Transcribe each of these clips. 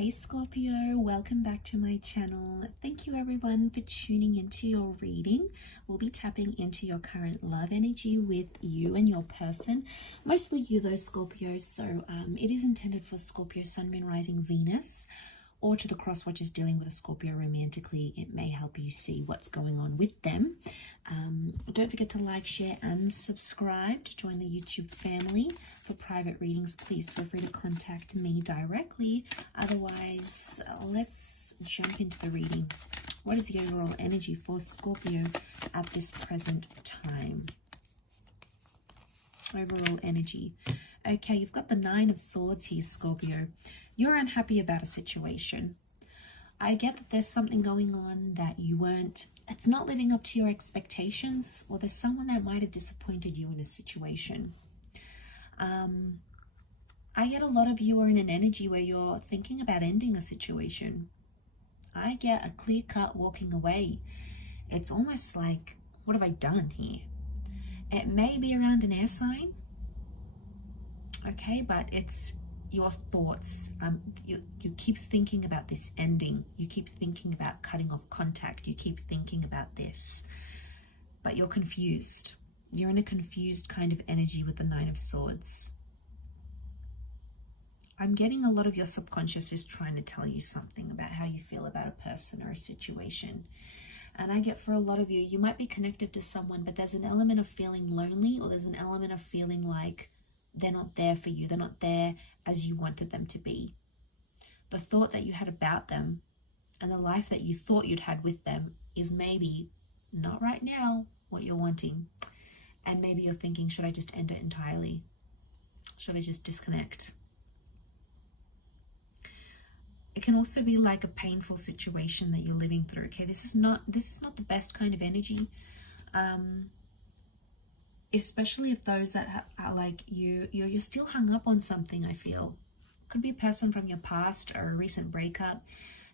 Hey Scorpio, welcome back to my channel. Thank you everyone for tuning into your reading. We'll be tapping into your current love energy with you and your person. Mostly you though, Scorpio, so it is intended for Scorpio, Sun, Moon, Rising, Venus, or to the cross watchers dealing with a Scorpio romantically. It may help you see what's going on with them. Don't forget to like, share, and subscribe to join the YouTube family. For private readings, please feel free to contact me directly. Otherwise, let's jump into the reading. What is the overall energy for Scorpio at this present time? Overall energy. Okay, you've got the Nine of Swords here, Scorpio. You're unhappy about a situation. I get that there's something going on that it's not living up to your expectations, or there's someone that might have disappointed you in a situation. I get a lot of you are in an energy where you're thinking about ending a situation. I get a clear-cut walking away. It's almost like, what have I done here? It may be around an air sign, okay, but it's your thoughts. You keep thinking about this ending. You keep thinking about cutting off contact. You keep thinking about this, but you're confused. You're in a confused kind of energy with the Nine of Swords. I'm getting a lot of your subconscious is trying to tell you something about how you feel about a person or a situation. And I get for a lot of you, you might be connected to someone, but there's an element of feeling lonely, or there's an element of feeling like they're not there for you. They're not there as you wanted them to be. The thought that you had about them and the life that you thought you'd had with them is maybe not right now what you're wanting. And maybe you're thinking, should I just end it entirely? Should I just disconnect? It can also be like a painful situation that you're living through. Okay, this is not the best kind of energy. Especially if those that are like you're still hung up on something. I feel could be a person from your past or a recent breakup.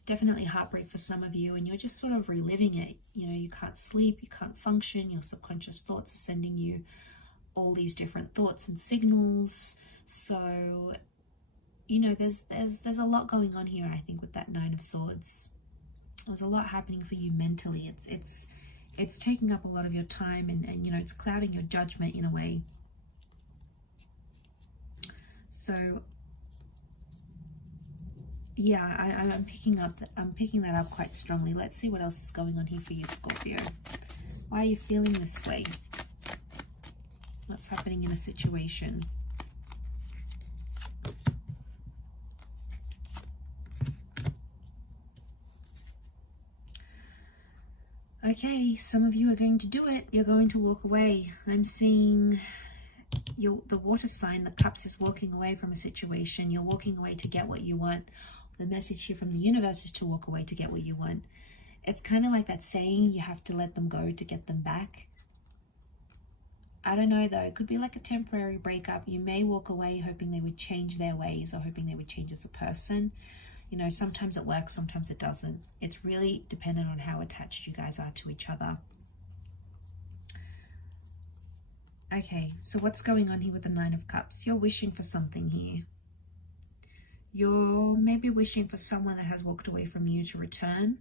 Definitely heartbreak for some of you, and you're just sort of reliving it. You know, you can't sleep, you can't function. Your subconscious thoughts are sending you all these different thoughts and signals. So, you know, there's a lot going on here. I think with that Nine of Swords, there's a lot happening for you mentally. It's taking up a lot of your time, and you know, it's clouding your judgment in a way. So yeah, I'm picking that up quite strongly. Let's see what else is going on here for you, Scorpio. Why are you feeling this way? What's happening in a situation? Okay, some of you are going to do it. You're going to walk away. I'm seeing the water sign, the Cups, is walking away from a situation. You're walking away to get what you want. The message here from the universe is to walk away to get what you want. It's kind of like that saying, you have to let them go to get them back. I don't know though. It could be like a temporary breakup. You may walk away hoping they would change their ways, or hoping they would change as a person. You know, sometimes it works, sometimes it doesn't. It's really dependent on how attached you guys are to each other. Okay, so what's going on here with the Nine of Cups? You're wishing for something here. You're maybe wishing for someone that has walked away from you to return.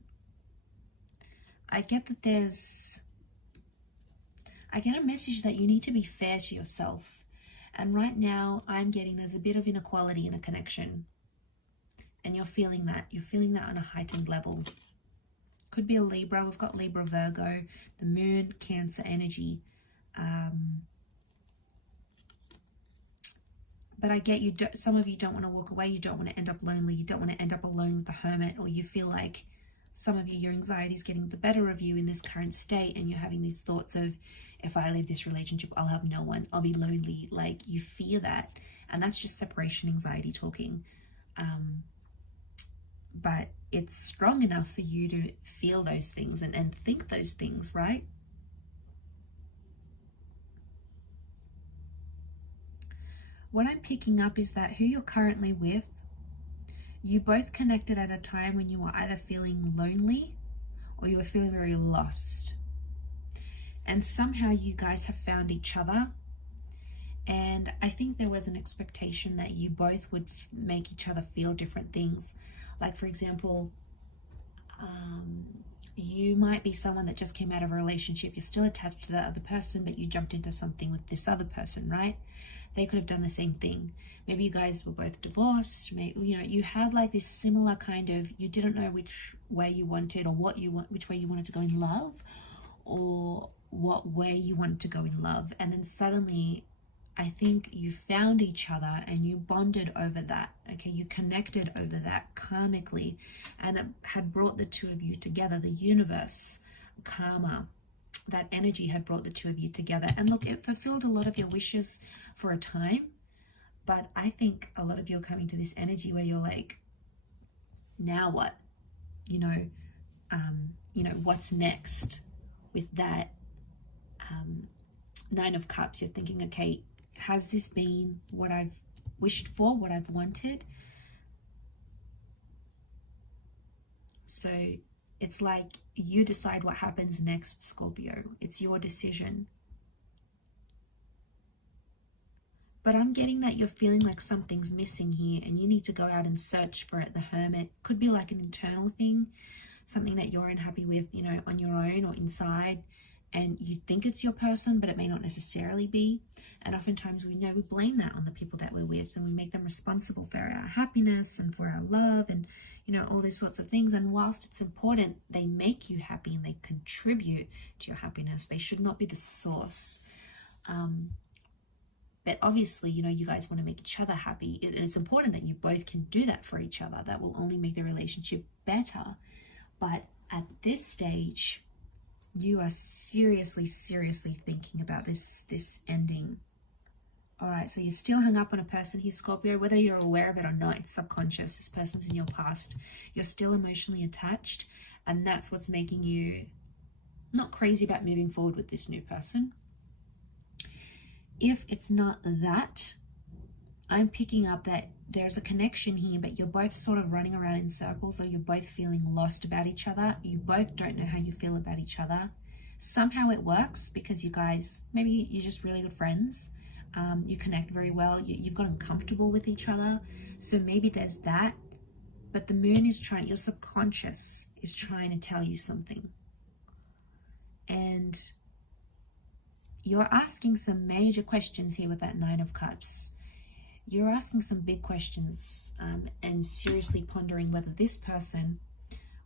I get a message that you need to be fair to yourself. And right now I'm getting there's a bit of inequality in a connection. And you're feeling that. You're feeling that on a heightened level. Could be a Libra. We've got Libra, Virgo, the Moon, Cancer energy. But I get some of you don't want to walk away. You don't want to end up lonely. You don't want to end up alone with the Hermit. Or you feel like some of you, your anxiety is getting the better of you in this current state. And you're having these thoughts of, if I leave this relationship, I'll have no one. I'll be lonely. Like, you fear that. And that's just separation anxiety talking. But it's strong enough for you to feel those things and think those things, right? What I'm picking up is that who you're currently with, you both connected at a time when you were either feeling lonely or you were feeling very lost. And somehow you guys have found each other. And I think there was an expectation that you both would make each other feel different things. Like, for example, you might be someone that just came out of a relationship. You're still attached to that other person, but you jumped into something with this other person, right? They could have done the same thing. Maybe you guys were both divorced. Maybe, you know, you have like this similar kind of, you didn't know which way you wanted, or which way you wanted to go in love, or what way you wanted to go in love. And then suddenly, I think you found each other and you bonded over that. Okay, you connected over that karmically, and it had brought the two of you together. The universe, karma, that energy had brought the two of you together. And look, it fulfilled a lot of your wishes for a time, but I think a lot of you are coming to this energy where you're like, now what? You know, what's next with that Nine of Cups? You're thinking, okay, has this been what I've wished for, what I've wanted? So it's like you decide what happens next, Scorpio. It's your decision. But I'm getting that you're feeling like something's missing here and you need to go out and search for it. The Hermit could be like an internal thing, something that you're unhappy with, you know, on your own or inside, and you think it's your person, but it may not necessarily be. And oftentimes we know we blame that on the people that we're with, and we make them responsible for our happiness and for our love and, you know, all these sorts of things. And whilst it's important, they make you happy and they contribute to your happiness. They should not be the source. But obviously, you know, you guys want to make each other happy. And it's important that you both can do that for each other. That will only make the relationship better. But at this stage, you are seriously thinking about this ending. All right, so you're still hung up on a person here, Scorpio, whether you're aware of it or not. It's subconscious. This person's in your past. You're still emotionally attached, and that's what's making you not crazy about moving forward with this new person. If it's not that, I'm picking up that there's a connection here, but you're both sort of running around in circles, or you're both feeling lost about each other. You both don't know how you feel about each other. Somehow it works because you guys, maybe you're just really good friends. You connect very well. You've gotten comfortable with each other. So maybe there's that. But the moon is trying, your subconscious is trying to tell you something. And you're asking some major questions here with that Nine of Cups. You're asking some big questions and seriously pondering whether this person,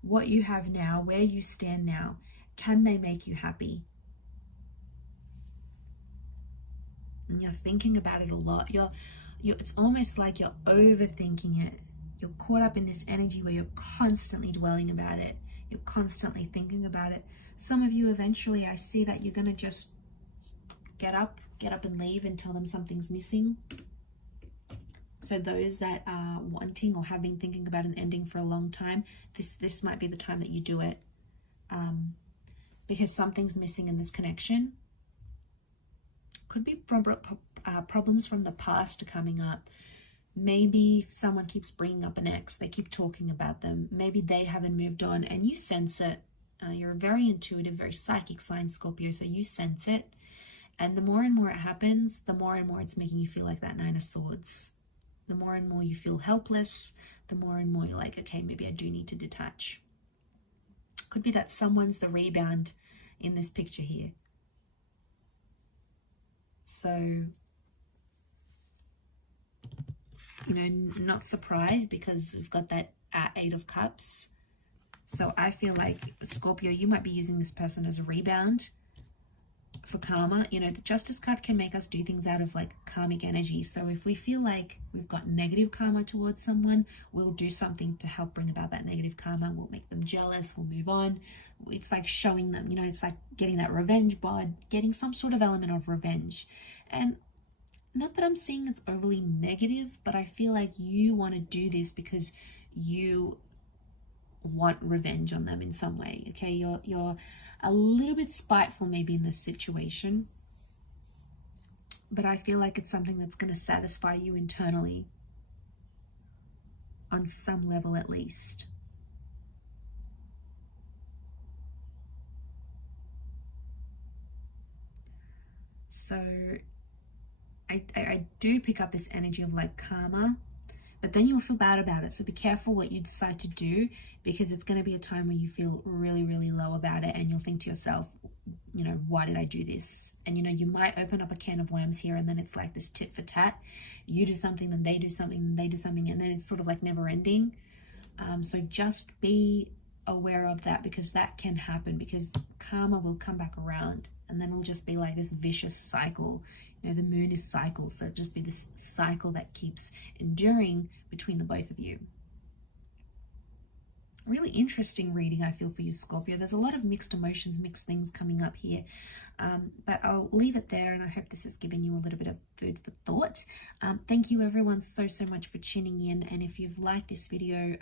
what you have now, where you stand now, can they make you happy? And you're thinking about it a lot. It's almost like you're overthinking it. You're caught up in this energy where you're constantly dwelling about it. You're constantly thinking about it. Some of you eventually, I see that you're going to just get up and leave and tell them something's missing. So those that are wanting or have been thinking about an ending for a long time, this might be the time that you do it, because something's missing in this connection. Could be problems from the past coming up. Maybe someone keeps bringing up an ex. They keep talking about them. Maybe they haven't moved on and you sense it. You're a very intuitive, very psychic sign, Scorpio, so you sense it. And the more and more it happens, the more and more it's making you feel like that Nine of Swords. The more and more you feel helpless, the more and more you're like, okay, maybe I do need to detach. Could be that someone's the rebound in this picture here. So, you know, not surprised because we've got that Eight of Cups. So I feel like, Scorpio, you might be using this person as a rebound for karma. You know, the Justice card can make us do things out of like karmic energy. So if we feel like we've got negative karma towards someone, we'll do something to help bring about that negative karma. We'll make them jealous. We'll move on. It's like showing them, you know, it's like getting that revenge bod, getting some sort of element of revenge. And not that I'm saying it's overly negative, but I feel like you want to do this because you want revenge on them in some way. Okay, you're a little bit spiteful maybe in this situation, but I feel like it's something that's going to satisfy you internally on some level at least. So I do pick up this energy of like karma, but then you'll feel bad about it. So be careful what you decide to do, because it's going to be a time where you feel really, really low about it, and you'll think to yourself, you know, why did I do this? And, you know, you might open up a can of worms here, and then it's like this tit for tat. You do something, then they do something, then they do something, and then it's sort of like never ending. So just be aware of that, because that can happen, because karma will come back around, and then it'll just be like this vicious cycle. You know, the moon is cycle, so it'll just be this cycle that keeps enduring between the both of you. Really interesting reading, I feel, for you, Scorpio. There's a lot of mixed emotions, mixed things coming up here, but I'll leave it there, and I hope this has given you a little bit of food for thought. Thank you everyone so much for tuning in, and if you've liked this video,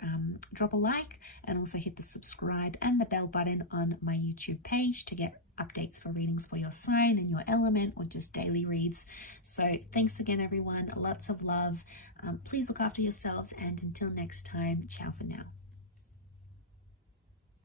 drop a like, and also hit the subscribe and the bell button on my YouTube page to get updates for readings for your sign and your element, or just daily reads. So thanks again everyone, lots of love. Please look after yourselves, and until next time, ciao for now.